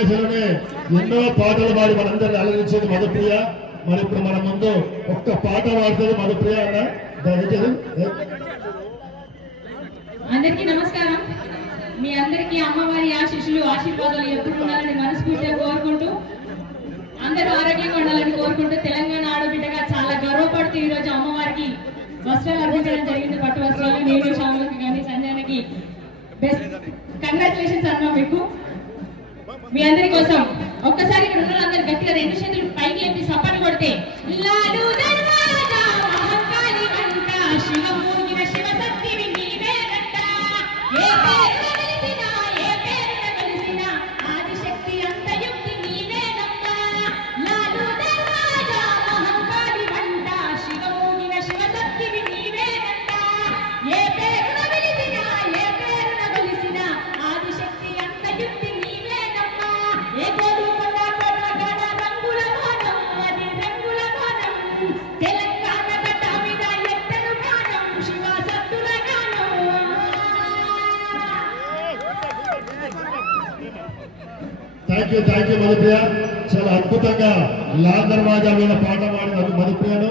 ఎన్నో పాటలు పాడి మనందరిని అలరించేది మధుప్రియ. మరి ఇప్పుడు మన ముందు ఒక్క పాట పాడుతుంది మధుప్రియ అన్న. అందరికీ నమస్కారం. మీ అందరికీ అమ్మవారి ఆశీస్సులు ఆశీర్వాదాలు ఎప్పుడు ఉండాలని మనస్ఫూర్తిగా కోరుకుంటూ, అందరూ ఆరోగ్యంగా ఉండాలని కోరుకుంటూ, తెలంగాణ ఆడబిడ్డగా చాలా గర్వపడుతూ ఈరోజు అమ్మవారికి వస్త్రాలు అందించడం జరిగింది. పట్టు వస్త్రాలు నేను శ్యామలకి కానీ సంజయనకి బెస్ట్ కంగ్రాచులేషన్స్ అన్నా మీకు. మీ అందరి కోసం ఒక్కసారి ఇక్కడ ఉన్న అందరు గట్టిగా రెండు చేతులు పైకి లేపి సపని కొడితే లాలు దర్వాజా మహంకాళి అంట శివమూర్తిన శివశక్తివి నీవేనంట. ఏ పేరున వెలిసినా ఏ పేరున వెలిసినా ఆదిశక్తి అంతయుక్తి నీవేనమ్మా. లాలు దర్వాజా మహంకాళి అంట శివమూర్తిన శివశక్తివి నీవేనంట. ఏ పేరున వెలిసినా ఏ పేరున వెలిసినా ఆదిశక్తి అంతయుక్తి థ్యాంక్ యూ మధుప్రియ. చాలా అద్భుతంగా లాల్ దర్వాజా మీద పాట పాడిన మధుప్రియను